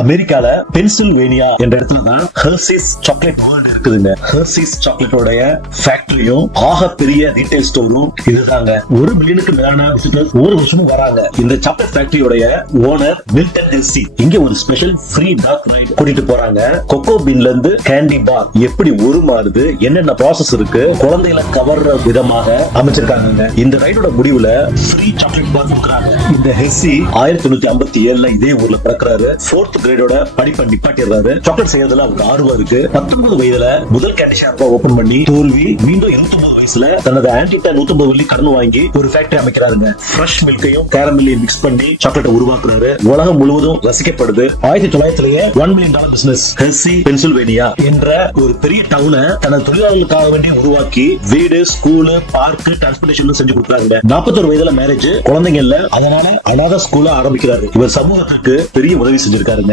அமெரிக்கால பென்சில்வேனியா என்ற இடத்துல தான் ஹெர்சிஸ் சாக்லேட் வேர்ல்ட் இருக்குதுங்க ஹெர்சிஸ் சாக்லேட்டோடைய ஃபேக்டரியும் ஆக பெரிய ரீட்டைல் ஸ்டோரும் இதுதாங்க. ஒரு மில்லியனுக்கு மேலான விசிட்டர்ஸ் ஒரு வருஷமும் வராங்க. இந்த சாக்லேட் ஃபேக்டரியோடைய ஓனர் மில்டன் ஹெல்சி இங்க ஒரு ஸ்பெஷல் ஃப்ரீ டாக் ரைட் கூட்டிட்டு போறாங்க. கொக்கோ பீன்ல இருந்து கேண்டி பார் எப்படி உருமாறுது என்னென்ன ப்ராசஸ் இருக்கு குழந்தைகளை கவர்ற விதமாக அமைச்சிருக்காங்க இந்த ரைடோட முடிவுல ஃப்ரீ சாக்லேட் பார் கொடுக்குறாங்க. இந்த ஹெர்சி ஆயிரத்தி தொண்ணூத்தி ஐம்பத்தி ஏழுல இதே ஊர்ல பிறக்கிறாரு. ஃபோர்த் கிரேடோட படிப்பை நிப்பாட்டிடுறாரு. சாக்லேட் செய்யறதுல அவருக்கு ஆர்வம் இருக்கு. பத்தொன்பது வயதுல முதல் கேண்டி ஷாப்பை ஓபன் பண்ணி தோல்வி மீண்டும் இருபத்தி ஒன்பது வயசுல தனது ஆன்டிட்ட நூத்தம்பது வெள்ளி கடன் வாங்கி ஒரு ஃபேக்டரி அமைக்கிறாருங்க. ஃப்ரெஷ் மில்கையும் கேரமில்லையும் மிக்ஸ் பண்ணி சாக்லேட்டை உருவாக்குறாரு. உலகம் முழுவதும் ரசிக்கப்படுது. ஆயிரத்தி தொள்ளாயிரத்திலேயே one million dollar business Hershey Pennsylvania என்ற ஒரு பெரிய டவுனை தனது தொழிலாளர்களுக்காக வேண்டி உருவாக்கி வீடு ஸ்கூலு பார்க் டிரான்ஸ்போர்டேஷன் செஞ்சு கொடுக்குறாங்க நாற்பத்தொரு வயதுல மேரேஜ் குழந்தைங்க இல்ல. அதனால அனாத ஸ்கூல ஆரம்பிக்கிறாரு. இவர் சமூகத்துக்கு பெரிய உதவி செஞ்சிருக்காருங்க.